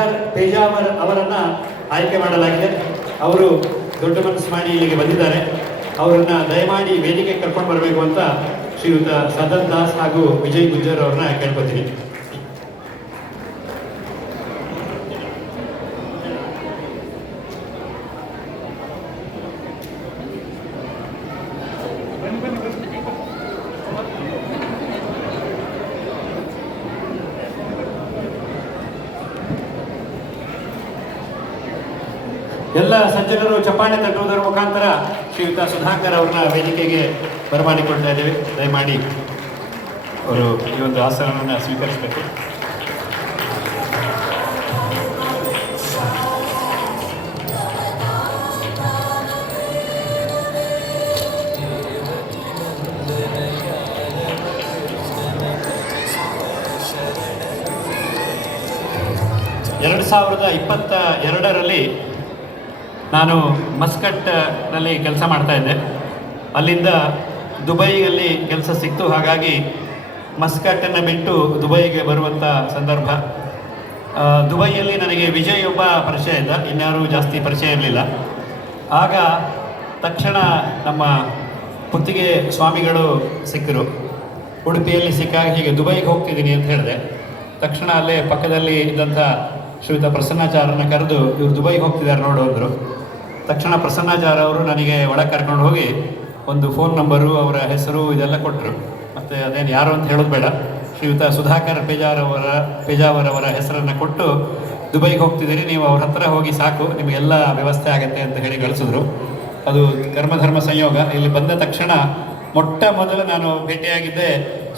ಸುಧಾಕರ್ ಪೇಜಾವರ್ ಅವರನ್ನು ಆಯ್ಕೆ ಮಾಡಲಾಗಿದೆ. ಅವರು ದೊಡ್ಡ ಮನಸ್ಸು ಮಾಡಿ ಇಲ್ಲಿಗೆ ಬಂದಿದ್ದಾರೆ. ಅವರನ್ನು ದಯಮಾಡಿ ವೇದಿಕೆ ಕರ್ಕೊಂಡು ಬರಬೇಕು ಅಂತ ಶ್ರೀಯುತ ಸದನ್ ದಾಸ್ ಹಾಗೂ ವಿಜಯ್ ಗುಜ್ಜರ್ ಅವ್ರನ್ನ ಕೇಳ್ಕೊತೀನಿ. ಎಲ್ಲ ಸಜ್ಜನರು ಚಪ್ಪಾಳೆ ತಟ್ಟುವುದರ ಮುಖಾಂತರ ಶ್ರೀಯುತ ಸುಧಾಕರ್ ಅವ್ರನ್ನ ವೇದಿಕೆಗೆ ಬರಮಾಡಿಕೊಳ್ತಾ ಇದ್ದೇವೆ. ದಯಮಾಡಿ ಅವರು ಈ ಒಂದು ಆಸನವನ್ನು ಸ್ವೀಕರಿಸಬೇಕು. ಎರಡು 2022ರಲ್ಲಿ ನಾನು ಮಸ್ಕಟ್ನಲ್ಲಿ ಕೆಲಸ ಮಾಡ್ತಾ ಇದ್ದೆ. ಅಲ್ಲಿಂದ ದುಬೈಯಲ್ಲಿ ಕೆಲಸ ಸಿಕ್ತು. ಹಾಗಾಗಿ ಮಸ್ಕಟ್ಟನ್ನು ಬಿಟ್ಟು ದುಬೈಗೆ ಬರುವಂಥ ಸಂದರ್ಭ. ದುಬೈಯಲ್ಲಿ ನನಗೆ ವಿಜಯ್ ಒಬ್ಬ ಪರಿಚಯ ಇದ್ದ, ಇನ್ಯಾರೂ ಜಾಸ್ತಿ ಪರಿಚಯ ಇರಲಿಲ್ಲ. ಆಗ ತಕ್ಷಣ ನಮ್ಮ ಪುತ್ತಿಗೆ ಸ್ವಾಮಿಗಳು ಸಿಕ್ಕರು. ಉಡುಪಿಯಲ್ಲಿ ಸಿಕ್ಕಾಗ ಹೀಗೆ ದುಬೈಗೆ ಹೋಗ್ತಿದ್ದೀನಿ ಅಂತ ಹೇಳಿದೆ. ತಕ್ಷಣ ಅಲ್ಲೇ ಪಕ್ಕದಲ್ಲಿ ಇದ್ದಂಥ ಶ್ರೀಯುತ ಪ್ರಸನ್ನಾಚಾರ್ಯರನ್ನ ಕರೆದು ಇವರು ದುಬೈಗೆ ಹೋಗ್ತಿದ್ದಾರೆ ನೋಡು ಅಂದರು. ತಕ್ಷಣ ಪ್ರಸನ್ನಾಚಾರ್ಯ ಅವರು ನನಗೆ ಒಳಗೆ ಕರ್ಕೊಂಡು ಹೋಗಿ ಒಂದು ಫೋನ್ ನಂಬರು, ಅವರ ಹೆಸರು ಇದೆಲ್ಲ ಕೊಟ್ಟರು. ಮತ್ತು ಅದೇನು ಯಾರು ಅಂತ ಹೇಳೋದು ಬೇಡ, ಶ್ರೀಯುತ ಸುಧಾಕರ್ ಪೇಜಾವರ್ ಅವರ ಹೆಸರನ್ನು ಕೊಟ್ಟು ದುಬೈಗೆ ಹೋಗ್ತಿದ್ದೀರಿ, ನೀವು ಅವ್ರ ಹತ್ರ ಹೋಗಿ ಸಾಕು, ನಿಮಗೆಲ್ಲ ವ್ಯವಸ್ಥೆ ಆಗುತ್ತೆ ಅಂತ ಹೇಳಿ ಕಳಿಸಿದ್ರು. ಅದು ಕರ್ಮಧರ್ಮ ಸಂಯೋಗ. ಇಲ್ಲಿ ಬಂದ ತಕ್ಷಣ ಮೊಟ್ಟ ಮೊದಲು ನಾನು ಭೇಟಿಯಾಗಿದ್ದೆ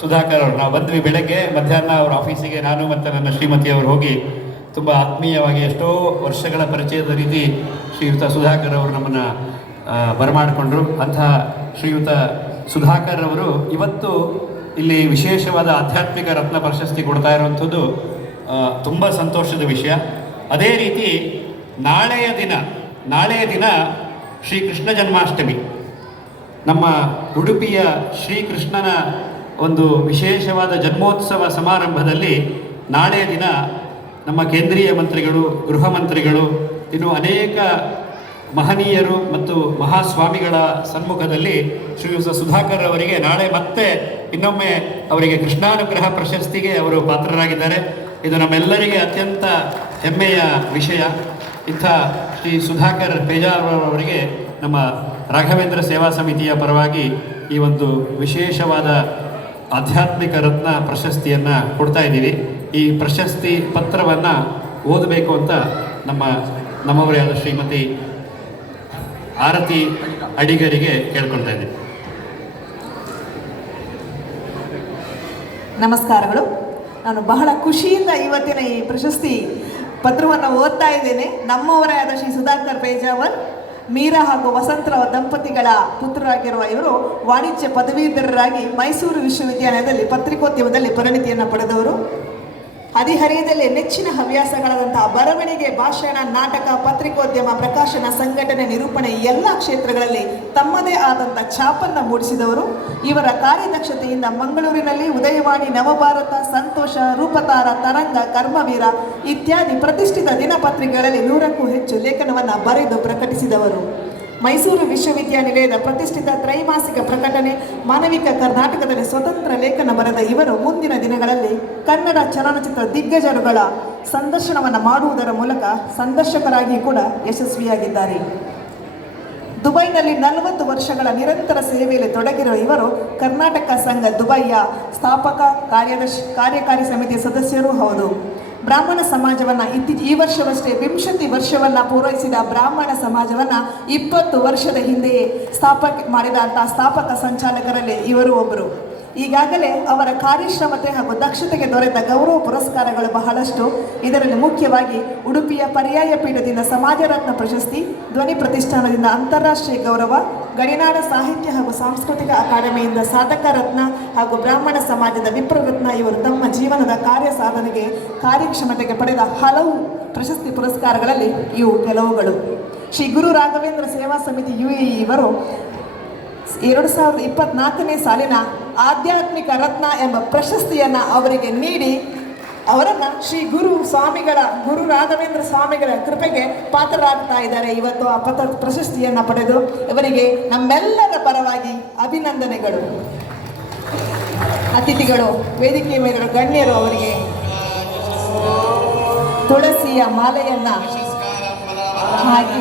ಸುಧಾಕರ್ ಅವರು. ನಾವು ಬಂದ್ವಿ ಬೆಳಗ್ಗೆ, ಮಧ್ಯಾಹ್ನ ಅವ್ರ ಆಫೀಸಿಗೆ ನಾನು ಮತ್ತು ನನ್ನ ಶ್ರೀಮತಿಯವರು ಹೋಗಿ ತುಂಬ ಆತ್ಮೀಯವಾಗಿ ಎಷ್ಟೋ ವರ್ಷಗಳ ಪರಿಚಯದ ರೀತಿ ಶ್ರೀಯುತ ಸುಧಾಕರ್ ಅವರು ನಮ್ಮನ್ನು ಬರಮಾಡಿಕೊಂಡ್ರು. ಅಂತಹ ಶ್ರೀಯುತ ಸುಧಾಕರ್ ಅವರು ಇವತ್ತು ಇಲ್ಲಿ ವಿಶೇಷವಾದ ಆಧ್ಯಾತ್ಮಿಕ ರತ್ನ ಪ್ರಶಸ್ತಿ ಕೊಡ್ತಾ ಇರುವಂಥದ್ದು ತುಂಬ ಸಂತೋಷದ ವಿಷಯ. ಅದೇ ರೀತಿ ನಾಳೆಯ ದಿನ ಶ್ರೀಕೃಷ್ಣ ಜನ್ಮಾಷ್ಟಮಿ. ನಮ್ಮ ಉಡುಪಿಯ ಶ್ರೀಕೃಷ್ಣನ ಒಂದು ವಿಶೇಷವಾದ ಜನ್ಮೋತ್ಸವ ಸಮಾರಂಭದಲ್ಲಿ ನಾಳೆಯ ದಿನ ನಮ್ಮ ಕೇಂದ್ರೀಯ ಮಂತ್ರಿಗಳು, ಗೃಹ ಮಂತ್ರಿಗಳು, ಇನ್ನು ಅನೇಕ ಮಹನೀಯರು ಮತ್ತು ಮಹಾಸ್ವಾಮಿಗಳ ಸಮ್ಮುಖದಲ್ಲಿ ಶ್ರೀಯುತ ಸುಧಾಕರ್ ಅವರಿಗೆ ನಾಳೆ ಮತ್ತೆ ಇನ್ನೊಮ್ಮೆ ಅವರಿಗೆ ಕೃಷ್ಣಾನುಗ್ರಹ ಪ್ರಶಸ್ತಿಗೆ ಅವರು ಪಾತ್ರರಾಗಿದ್ದಾರೆ. ಇದು ನಮ್ಮೆಲ್ಲರಿಗೆ ಅತ್ಯಂತ ಹೆಮ್ಮೆಯ ವಿಷಯ. ಇಂಥ ಶ್ರೀ ಸುಧಾಕರ್ ಪೇಜಾವರ್ ಅವರಿಗೆ ನಮ್ಮ ರಾಘವೇಂದ್ರ ಸೇವಾ ಸಮಿತಿಯ ಪರವಾಗಿ ಈ ಒಂದು ವಿಶೇಷವಾದ ಆಧ್ಯಾತ್ಮಿಕ ರತ್ನ ಪ್ರಶಸ್ತಿಯನ್ನು ಕೊಡ್ತಾ ಇದ್ದೀವಿ. ಈ ಪ್ರಶಸ್ತಿ ಪತ್ರವನ್ನು ಓದಬೇಕು ಅಂತ ನಮ್ಮವರೇ ಆದ ಶ್ರೀಮತಿ ಆರತಿ ಅಡಿಗರಿಗೆ ಕೇಳ್ಕೊಳ್ತಾ ಇದ್ದೀವಿ. ನಮಸ್ಕಾರಗಳು. ನಾನು ಬಹಳ ಖುಷಿಯಿಂದ ಇವತ್ತಿನ ಈ ಪ್ರಶಸ್ತಿ ಪತ್ರವನ್ನು ಓದ್ತಾ ಇದ್ದೇನೆ. ನಮ್ಮವರೇ ಆದ ಶ್ರೀ ಸುಧಾಕರ್ ಪೇಜಾವರ್, ಮೀರಾ ಹಾಗೂ ವಸಂತರಾವ್ ದಂಪತಿಗಳ ಪುತ್ರರಾಗಿರುವ ಇವರು ವಾಣಿಜ್ಯ ಪದವೀಧರರಾಗಿ ಮೈಸೂರು ವಿಶ್ವವಿದ್ಯಾಲಯದಲ್ಲಿ ಪತ್ರಿಕೋದ್ಯಮದಲ್ಲಿ ಪರಿಣಿತಿಯನ್ನು ಪಡೆದವರು. ಹದಿಹರೆಯದಲ್ಲಿ ನೆಚ್ಚಿನ ಹವ್ಯಾಸಗಳಾದಂತಹ ಬರವಣಿಗೆ, ಭಾಷಣ, ನಾಟಕ, ಪತ್ರಿಕೋದ್ಯಮ, ಪ್ರಕಾಶನ, ಸಂಘಟನೆ, ನಿರೂಪಣೆ ಎಲ್ಲ ಕ್ಷೇತ್ರಗಳಲ್ಲಿ ತಮ್ಮದೇ ಆದಂಥ ಛಾಪನ್ನು ಮೂಡಿಸಿದವರು. ಇವರ ಕಾರ್ಯದಕ್ಷತೆಯಿಂದ ಮಂಗಳೂರಿನಲ್ಲಿ ಉದಯವಾಣಿ, ನವಭಾರತ, ಸಂತೋಷ, ರೂಪತಾರ, ತರಂಗ, ಕರ್ಮವೀರ ಇತ್ಯಾದಿ ಪ್ರತಿಷ್ಠಿತ ದಿನಪತ್ರಿಕೆಗಳಲ್ಲಿ 100ಕ್ಕೂ ಹೆಚ್ಚು ಲೇಖನವನ್ನು ಬರೆದು ಪ್ರಕಟಿಸಿದವರು. ಮೈಸೂರು ವಿಶ್ವವಿದ್ಯಾನಿಲಯದ ಪ್ರತಿಷ್ಠಿತ ತ್ರೈಮಾಸಿಕ ಪ್ರಕಟಣೆ ಮಾನವಿಕ ಕರ್ನಾಟಕದಲ್ಲಿ ಸ್ವತಂತ್ರ ಲೇಖನ ಬರೆದ ಇವರು ಮುಂದಿನ ದಿನಗಳಲ್ಲಿ ಕನ್ನಡ ಚಲನಚಿತ್ರ ದಿಗ್ಗಜರುಗಳ ಸಂದರ್ಶನವನ್ನು ಮಾಡುವುದರ ಮೂಲಕ ಸಂದರ್ಶಕರಾಗಿ ಕೂಡ ಯಶಸ್ವಿಯಾಗಿದ್ದಾರೆ. ದುಬೈನಲ್ಲಿ 40 ವರ್ಷಗಳ ನಿರಂತರ ಸೇವೆಯಲ್ಲಿ ತೊಡಗಿರುವ ಇವರು ಕರ್ನಾಟಕ ಸಂಘ ದುಬೈಯ ಸ್ಥಾಪಕ ಕಾರ್ಯಕಾರಿ ಸಮಿತಿಯ ಸದಸ್ಯರೂ ಹೌದು. ಬ್ರಾಹ್ಮಣ ಸಮಾಜವನ್ನು ಈ ವರ್ಷವಷ್ಟೇ 20 ವರ್ಷವನ್ನು ಪೂರೈಸಿದ ಬ್ರಾಹ್ಮಣ ಸಮಾಜವನ್ನು 20 ವರ್ಷದ ಹಿಂದೆಯೇ ಮಾಡಿದಂತಹ ಸ್ಥಾಪಕ ಸಂಚಾಲಕರಲ್ಲಿ ಇವರು ಒಬ್ಬರು. ಈಗಾಗಲೇ ಅವರ ಕಾರ್ಯಕ್ಷಮತೆ ಹಾಗೂ ದಕ್ಷತೆಗೆ ದೊರೆತ ಗೌರವ ಪುರಸ್ಕಾರಗಳು ಬಹಳಷ್ಟು. ಇದರಲ್ಲಿ ಮುಖ್ಯವಾಗಿ ಉಡುಪಿಯ ಪರ್ಯಾಯ ಪೀಠದಿಂದ ಸಮಾಜ ರತ್ನ ಪ್ರಶಸ್ತಿ, ಧ್ವನಿ ಪ್ರತಿಷ್ಠಾನದಿಂದ ಅಂತಾರಾಷ್ಟ್ರೀಯ ಗೌರವ, ಗಡಿನಾಡ ಸಾಹಿತ್ಯ ಹಾಗೂ ಸಾಂಸ್ಕೃತಿಕ ಅಕಾಡೆಮಿಯಿಂದ ಸಾಧಕ ರತ್ನ ಹಾಗೂ ಬ್ರಾಹ್ಮಣ ಸಮಾಜದ ವಿಪ್ರರತ್ನ ಇವರು ತಮ್ಮ ಜೀವನದ ಕಾರ್ಯ ಸಾಧನೆಗೆ ಕಾರ್ಯಕ್ಷಮತೆಗೆ ಪಡೆದ ಹಲವು ಪ್ರಶಸ್ತಿ ಪುರಸ್ಕಾರಗಳಲ್ಲಿ ಇವು ಕೆಲವುಗಳು. ಶ್ರೀ ಗುರು ರಾಘವೇಂದ್ರ ಸೇವಾ ಸಮಿತಿ UAE ಇವರು 2024ನೇ ಸಾಲಿನ ಆಧ್ಯಾತ್ಮಿಕ ರತ್ನ ಎಂಬ ಪ್ರಶಸ್ತಿಯನ್ನು ಅವರಿಗೆ ನೀಡಿ ಅವರನ್ನ ಶ್ರೀ ಗುರು ರಾಘವೇಂದ್ರ ಸ್ವಾಮಿಗಳ ಕೃಪೆಗೆ ಪಾತ್ರರಾಗ್ತಾ ಇದ್ದಾರೆ. ಇವತ್ತು ಆ ಪ್ರಶಸ್ತಿಯನ್ನು ಪಡೆದು ಇವರಿಗೆ ನಮ್ಮೆಲ್ಲರ ಪರವಾಗಿ ಅಭಿನಂದನೆಗಳು. ಅತಿಥಿಗಳು, ವೇದಿಕೆ ಮೇಲಿರುವ ಗಣ್ಯರು ಅವರಿಗೆ ತುಳಸಿಯ ಮಾಲೆಯನ್ನ ಹಾಕಿ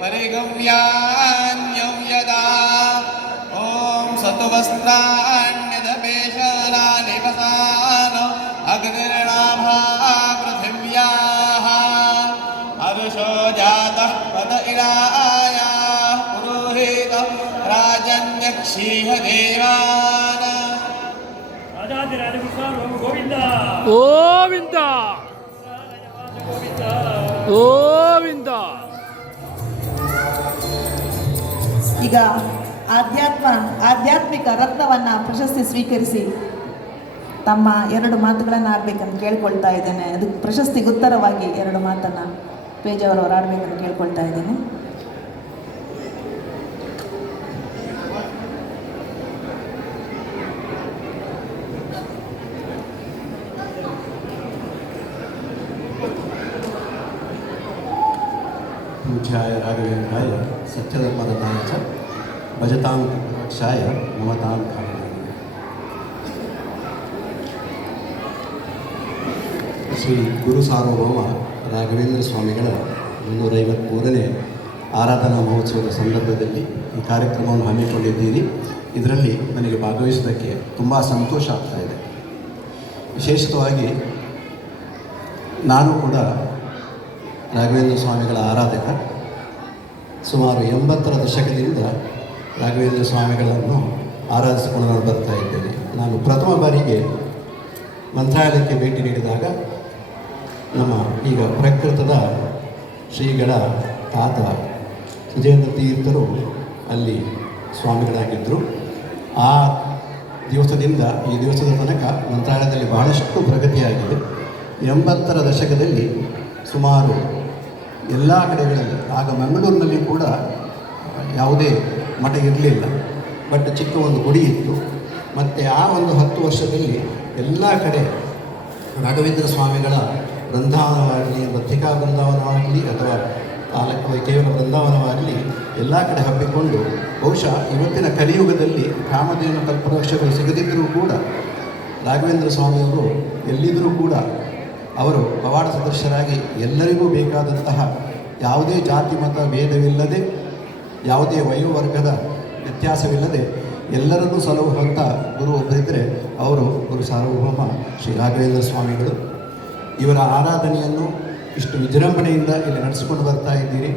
परिगम्यान्यं यदा ॐ सत्वस्त्राण्यदपेशलानिवसान अग्निर्णाभा पृथिव्याः अरुषो जातः पद इलायाः पुरोहित राजन्यक्षीह देवान् ಗೋವಿಂದ ಗೋವಿಂದ ಗೋವಿಂದ. ಈಗ ಆಧ್ಯಾತ್ಮಿಕ ರತ್ನವನ್ನ ಪ್ರಶಸ್ತಿ ಸ್ವೀಕರಿಸಿ ತಮ್ಮ 2 ಮಾತುಗಳನ್ನು ಆಡ್ಬೇಕಂತ ಕೇಳ್ಕೊಳ್ತಾ ಇದ್ದೇನೆ. ಅದಕ್ಕೆ ಪ್ರಶಸ್ತಿಗೆ ಉತ್ತರವಾಗಿ 2 ಮಾತನ್ನು ಪೇಜಾವರವರು ಆಡ್ಬೇಕಂತ ಕೇಳ್ಕೊಳ್ತಾ ಇದ್ದೇನೆ. पूज्याय राघवेन्द्राय सत्यधर्मरताय च भजतां रक्षाय ममतां कामनाय. ಶ್ರೀ ಗುರು ಸಾರ್ವಭೌಮ ರಾಘವೇಂದ್ರ ಸ್ವಾಮಿಗಳ 353ನೇ ಆರಾಧನಾ ಮಹೋತ್ಸವದ ಸಂದರ್ಭದಲ್ಲಿ ಈ ಕಾರ್ಯಕ್ರಮವನ್ನು ಹಮ್ಮಿಕೊಂಡಿದ್ದೀರಿ. ಇದರಲ್ಲಿ ನನಗೆ ಭಾಗವಹಿಸೋದಕ್ಕೆ ತುಂಬ ಸಂತೋಷ ಆಗ್ತಾ ಇದೆ. ವಿಶೇಷವಾಗಿ ನಾನು ಕೂಡ ರಾಘವೇಂದ್ರ ಸ್ವಾಮಿಗಳ ಆರಾಧಕ. ಸುಮಾರು 80ರ ದಶಕದಿಂದ ರಾಘವೇಂದ್ರ ಸ್ವಾಮಿಗಳನ್ನು ಆರಾಧಿಸಿಕೊಂಡು ನಾನು ಬರ್ತಾ ಇದ್ದೇನೆ. ನಾನು ಪ್ರಥಮ ಬಾರಿಗೆ ಮಂತ್ರಾಲಯಕ್ಕೆ ಭೇಟಿ ನೀಡಿದಾಗ ನಮ್ಮ ಈಗ ಪ್ರಕೃತದ ಶ್ರೀಗಳ ತಾತ ಸುಜೇಂದ್ರ ತೀರ್ಥರು ಅಲ್ಲಿ ಸ್ವಾಮಿಗಳಾಗಿದ್ದರು. ಆ ದಿವಸದಿಂದ ಈ ದಿವಸದ ತನಕ ಮಂತ್ರಾಲಯದಲ್ಲಿ ಬಹಳಷ್ಟು ಪ್ರಗತಿಯಾಗಿದೆ. 80ರ ದಶಕದಲ್ಲಿ ಸುಮಾರು ಎಲ್ಲ ಕಡೆಗಳಲ್ಲಿ, ಆಗ ಮಂಗಳೂರಿನಲ್ಲಿ ಕೂಡ ಯಾವುದೇ ಮಠ ಇರಲಿಲ್ಲ, ಬಟ್ ಚಿಕ್ಕ ಒಂದು ಗುಡಿ ಇತ್ತು. ಮತ್ತು ಆ ಒಂದು 10 ವರ್ಷದಲ್ಲಿ ಎಲ್ಲ ಕಡೆ ರಾಘವೇಂದ್ರ ಸ್ವಾಮಿಗಳ ಬೃಂದಾವನವಾಗಲಿ, ಬದ್ರಿಕಾ ಬೃಂದಾವನವಾಗಲಿ ಅಥವಾ ಕೇವಲ ಬೃಂದಾವನವಾಗಲಿ ಎಲ್ಲ ಕಡೆ ಹಬ್ಬಿಕೊಂಡು, ಬಹುಶಃ ಇವತ್ತಿನ ಕಲಿಯುಗದಲ್ಲಿ ಕಾಮಧೇನು ಕಲ್ಪವೃಕ್ಷಗಳು ಸಿಗದಿದ್ದರೂ ಕೂಡ ರಾಘವೇಂದ್ರ ಸ್ವಾಮಿಯವರು ಎಲ್ಲಿದ್ದರೂ ಕೂಡ ಅವರು ಪವಾಡ ಸದೃಶರಾಗಿ ಎಲ್ಲರಿಗೂ ಬೇಕಾದಂತಹ ಯಾವುದೇ ಜಾತಿ ಮತ ಭೇದವಿಲ್ಲದೆ, ಯಾವುದೇ ವಯೋವರ್ಗದ ವ್ಯತ್ಯಾಸವಿಲ್ಲದೆ ಎಲ್ಲರನ್ನೂ ಸಲಹುವಂಥ ಗುರು ಒಬ್ಬರಿದ್ದರೆ ಅವರು ಗುರು ಸಾರ್ವಭೌಮ ಶ್ರೀ ರಾಘವೇಂದ್ರ ಸ್ವಾಮಿಗಳು. ಇವರ ಆರಾಧನೆಯನ್ನು ಇಷ್ಟು ವಿಜೃಂಭಣೆಯಿಂದ ಇಲ್ಲಿ ನಡೆಸಿಕೊಂಡು ಬರ್ತಾ ಇದ್ದೀರಿ.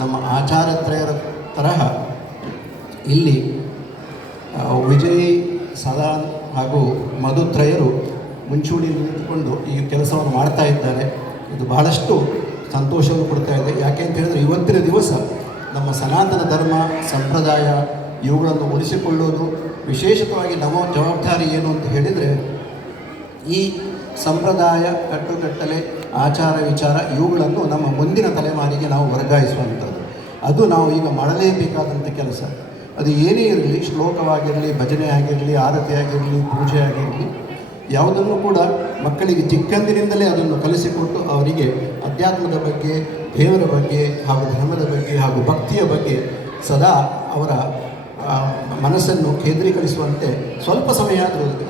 ನಮ್ಮ ಆಚಾರ್ಯತ್ರಯರ ತರಹ ಇಲ್ಲಿ ವಿಜಯ್ ಸದಾ ಹಾಗೂ ಮಧುತ್ರಯರು ಮುಂಚೂಣಿಯಲ್ಲಿ ನಿಂತುಕೊಂಡು ಈ ಕೆಲಸವನ್ನು ಮಾಡ್ತಾ ಇದ್ದಾರೆ. ಇದು ಬಹಳಷ್ಟು ಸಂತೋಷವನ್ನು ಕೊಡ್ತಾ ಇದೆ. ಯಾಕೆ ಅಂತ ಹೇಳಿದ್ರೆ ಇವತ್ತಿನ ದಿವಸ ನಮ್ಮ ಸನಾತನ ಧರ್ಮ ಸಂಪ್ರದಾಯ ಇವುಗಳನ್ನು ಉಳಿಸಿಕೊಳ್ಳೋದು, ವಿಶೇಷವಾಗಿ ನಮ್ಮ ಜವಾಬ್ದಾರಿ ಏನು ಅಂತ ಹೇಳಿದರೆ ಈ ಸಂಪ್ರದಾಯ ಕಟ್ಟುಕಟ್ಟಲೆ ಆಚಾರ ವಿಚಾರ ಇವುಗಳನ್ನು ನಮ್ಮ ಮುಂದಿನ ತಲೆಮಾರಿಗೆ ನಾವು ವರ್ಗಾಯಿಸುವಂಥದ್ದು. ಅದು ನಾವು ಈಗ ಮಾಡಲೇಬೇಕಾದಂಥ ಕೆಲಸ. ಅದು ಏನೇ ಇರಲಿ, ಶ್ಲೋಕವಾಗಿರಲಿ, ಭಜನೆ ಆಗಿರಲಿ, ಆರತಿ ಆಗಿರಲಿ, ಪೂಜೆ ಆಗಿರಲಿ, ಯಾವುದನ್ನು ಕೂಡ ಮಕ್ಕಳಿಗೆ ಚಿಕ್ಕಂದಿನಿಂದಲೇ ಅದನ್ನು ಕಲಿಸಿಕೊಟ್ಟು ಅವರಿಗೆ ಅಧ್ಯಾತ್ಮದ ಬಗ್ಗೆ, ದೇವರ ಬಗ್ಗೆ ಹಾಗೂ ಧರ್ಮದ ಬಗ್ಗೆ ಹಾಗೂ ಭಕ್ತಿಯ ಬಗ್ಗೆ ಸದಾ ಅವರ ಮನಸ್ಸನ್ನು ಕೇಂದ್ರೀಕರಿಸುವಂತೆ ಸ್ವಲ್ಪ ಸಮಯ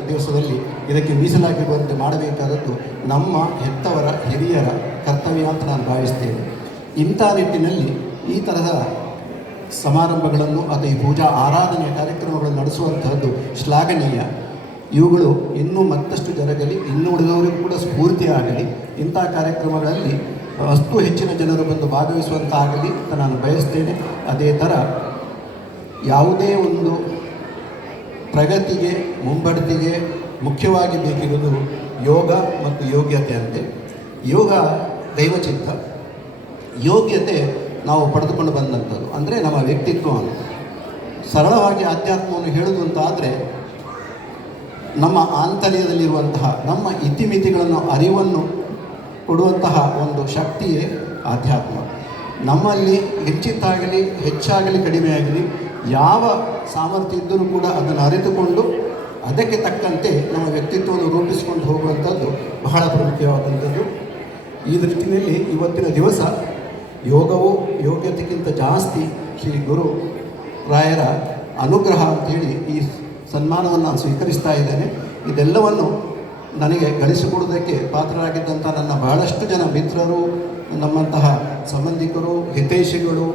ದಿವಸದಲ್ಲಿ ಇದಕ್ಕೆ ಮೀಸಲಾಗಿರುವಂತೆ ಮಾಡಬೇಕಾದದ್ದು ನಮ್ಮ ಹೆತ್ತವರ ಹಿರಿಯರ ಕರ್ತವ್ಯ ಅಂತ ನಾನು ಭಾವಿಸ್ತೇನೆ. ಇಂಥ ನಿಟ್ಟಿನಲ್ಲಿ ಈ ತರಹದ ಸಮಾರಂಭಗಳನ್ನು ಅಥವಾ ಈ ಪೂಜಾ ಆರಾಧನೆಯ ಕಾರ್ಯಕ್ರಮಗಳನ್ನು ನಡೆಸುವಂತಹದ್ದು ಶ್ಲಾಘನೀಯ. ಇವುಗಳು ಇನ್ನೂ ಮತ್ತಷ್ಟು ಜರಗಲಿ, ಇನ್ನೂ ಉಳಿದವರಿಗೂ ಕೂಡ ಸ್ಫೂರ್ತಿಯಾಗಲಿ. ಇಂಥ ಕಾರ್ಯಕ್ರಮಗಳಲ್ಲಿ ಅಷ್ಟು ಹೆಚ್ಚಿನ ಜನರು ಬಂದು ಭಾಗವಹಿಸುವಂತಾಗಲಿ ಅಂತ ನಾನು ಬಯಸ್ತೇನೆ. ಅದೇ ಥರ ಯಾವುದೇ ಒಂದು ಪ್ರಗತಿಗೆ, ಮುಂಬಡ್ತಿಗೆ ಮುಖ್ಯವಾಗಿ ಬೇಕಿರುವುದು ಯೋಗ ಮತ್ತು ಯೋಗ್ಯತೆ ಅಂತೆ. ಯೋಗ ದೈವಚಿತ್ತ, ಯೋಗ್ಯತೆ ನಾವು ಪಡೆದುಕೊಂಡು ಬಂದಂಥದ್ದು, ಅಂದರೆ ನಮ್ಮ ವ್ಯಕ್ತಿತ್ವ ಅಂತ. ಸರಳವಾಗಿ ಆಧ್ಯಾತ್ಮವನ್ನು ಹೇಳುವುದು ಅಂತಾದರೆ ನಮ್ಮ ಆಂತರ್ಯದಲ್ಲಿರುವಂತಹ ನಮ್ಮ ಇತಿಮಿತಿಗಳನ್ನು ಅರಿವನ್ನು ಕೊಡುವಂತಹ ಒಂದು ಶಕ್ತಿಯೇ ಆಧ್ಯಾತ್ಮ. ನಮ್ಮಲ್ಲಿ ಹೆಚ್ಚಿತ್ತಾಗಲಿ ಹೆಚ್ಚಾಗಲಿ ಕಡಿಮೆಯಾಗಲಿ ಯಾವ ಸಾಮರ್ಥ್ಯ ಇದ್ದರೂ ಕೂಡ ಅದನ್ನು ಅರಿತುಕೊಂಡು ಅದಕ್ಕೆ ತಕ್ಕಂತೆ ನಮ್ಮ ವ್ಯಕ್ತಿತ್ವವನ್ನು ರೂಪಿಸಿಕೊಂಡು ಹೋಗುವಂಥದ್ದು ಬಹಳ ಪ್ರಮುಖವಾದಂಥದ್ದು. ಈ ದೃಷ್ಟಿಯಲ್ಲಿ ಇವತ್ತಿನ ದಿವಸ ಯೋಗವು ಯೋಗ್ಯತೆಗಿಂತ ಜಾಸ್ತಿ ಶ್ರೀ ಗುರು ರಾಯರ ಅನುಗ್ರಹ ಅಂಥೇಳಿ ಈ ಸನ್ಮಾನವನ್ನು ನಾನು ಸ್ವೀಕರಿಸ್ತಾ ಇದ್ದೇನೆ. ಇದೆಲ್ಲವನ್ನು ನನಗೆ ಗಳಿಸಿಕೊಡುವುದಕ್ಕೆ ಪಾತ್ರರಾಗಿದ್ದಂಥ ನನ್ನ ಬಹಳಷ್ಟು ಜನ ಮಿತ್ರರು, ನಮ್ಮಂತಹ ಸಂಬಂಧಿಕರು, ಹಿತೈಷಿಗಳು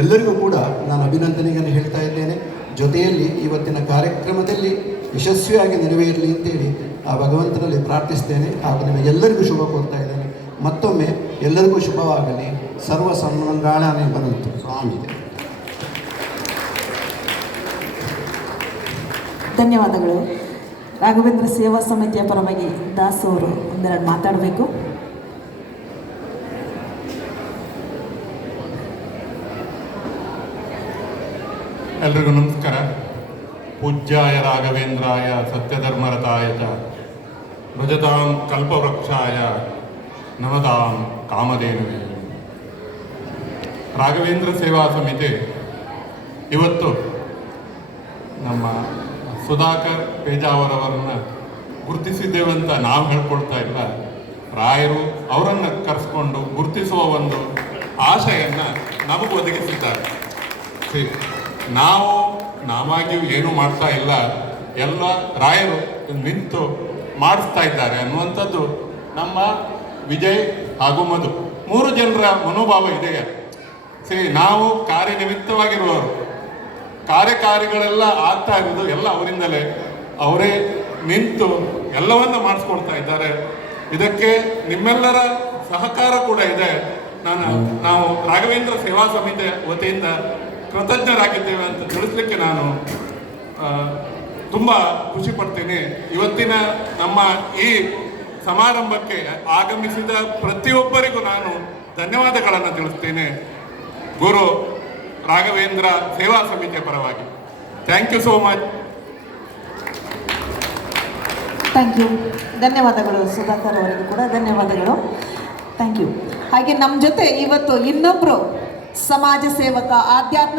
ಎಲ್ಲರಿಗೂ ಕೂಡ ನಾನು ಅಭಿನಂದನೆಯನ್ನು ಹೇಳ್ತಾ ಇದ್ದೇನೆ. ಜೊತೆಯಲ್ಲಿ ಇವತ್ತಿನ ಕಾರ್ಯಕ್ರಮದಲ್ಲಿ ಯಶಸ್ವಿಯಾಗಿ ನೆರವೇರಲಿ ಅಂತೇಳಿ ಆ ಭಗವಂತನಲ್ಲಿ ಪ್ರಾರ್ಥಿಸ್ತೇನೆ. ಹಾಗೂ ನಿಮಗೆಲ್ಲರಿಗೂ ಶುಭ ಕೋರ್ತಾ ಇದ್ದೇನೆ. ಮತ್ತೊಮ್ಮೆ ಎಲ್ಲರಿಗೂ ಶುಭವಾಗಲಿ. ಸರ್ವ ಸನ್ಮಂಗಳಾನೇ ಬಂತು ಸ್ವಾಮಿ. ಧನ್ಯವಾದಗಳು. ರಾಘವೇಂದ್ರ ಸೇವಾ ಸಮಿತಿಯ ಪರವಾಗಿ ದಾಸ್ ಅವರು ಒಂದೆರಡು ಮಾತಾಡಬೇಕು. ಎಲ್ರಿಗೂ ನಮಸ್ಕಾರ. ಪೂಜ್ಯಾಯ ರಾಘವೇಂದ್ರಾಯ ಸತ್ಯಧರ್ಮರತಾಯ ಚ ಭಜತಾಂ ಕಲ್ಪವೃಕ್ಷಾಯ ನಮತಾಂ ಕಾಮಧೇನುವೇ. ರಾಘವೇಂದ್ರ ಸೇವಾ ಸಮಿತಿ ಇವತ್ತು ನಮ್ಮ ಸುಧಾಕರ್ ಪೇಜಾವರವರನ್ನು ಗುರುತಿಸಿದ್ದೇವಂತ ನಾವು ಹೇಳ್ಕೊಳ್ತಾ ಇಲ್ಲ, ರಾಯರು ಅವರನ್ನು ಕರೆಸ್ಕೊಂಡು ಗುರುತಿಸುವ ಒಂದು ಆಶೆಯನ್ನು ನಮಗೆ ಒದಗಿಸಿದ್ದಾರೆ. ನಾವು ನಾವಾಗಿಯೂ ಏನೂ ಮಾಡ್ತಾ ಇಲ್ಲ, ಎಲ್ಲ ರಾಯರು ನಿಂತು ಮಾಡಿಸ್ತಾ ಇದ್ದಾರೆ ಅನ್ನುವಂಥದ್ದು ನಮ್ಮ ವಿಜಯ್ ಹಾಗೂ ಮಧು 3 ಜನರ ಮನೋಭಾವ ಇದೆ. ನಾವು ಕಾರ್ಯನಿಮಿತ್ತವಾಗಿರುವವರು, ಕಾರ್ಯಕಾರಿಗಳೆಲ್ಲ ಆಗ್ತಾ ಇರೋದು ಎಲ್ಲ ಅವರಿಂದಲೇ. ಅವರೇ ನಿಂತು ಎಲ್ಲವನ್ನ ಮಾಡಿಸ್ಕೊಳ್ತಾ ಇದ್ದಾರೆ. ಇದಕ್ಕೆ ನಿಮ್ಮೆಲ್ಲರ ಸಹಕಾರ ಕೂಡ ಇದೆ. ನಾವು ರಾಘವೇಂದ್ರ ಸೇವಾ ಸಮಿತಿ ವತಿಯಿಂದ ಕೃತಜ್ಞರಾಗಿದ್ದೇವೆ ಅಂತ ತಿಳಿಸ್ಲಿಕ್ಕೆ ನಾನು ತುಂಬ ಖುಷಿ ಪಡ್ತೀನಿ. ಇವತ್ತಿನ ನಮ್ಮ ಈ ಸಮಾರಂಭಕ್ಕೆ ಆಗಮಿಸಿದ ಪ್ರತಿಯೊಬ್ಬರಿಗೂ ನಾನು ಧನ್ಯವಾದಗಳನ್ನು ತಿಳಿಸ್ತೇನೆ ಗುರು ರಾಘವೇಂದ್ರ ಸೇವಾ ಸಮಿತಿಯ ಪರವಾಗಿ. Thank you so much. Thank you. ಧನ್ಯವಾದಗಳು ಸುಧಾಕರ್ ಅವರಿಗೂ ಕೂಡ ಧನ್ಯವಾದಗಳು. Thank you. ಹಾಗೆ ನಮ್ಮ ಜೊತೆ ಇವತ್ತು ಇನ್ನೊಬ್ಬರು ಸಮಾಜ ಸೇವಕ, ಆಧ್ಯಾತ್ಮ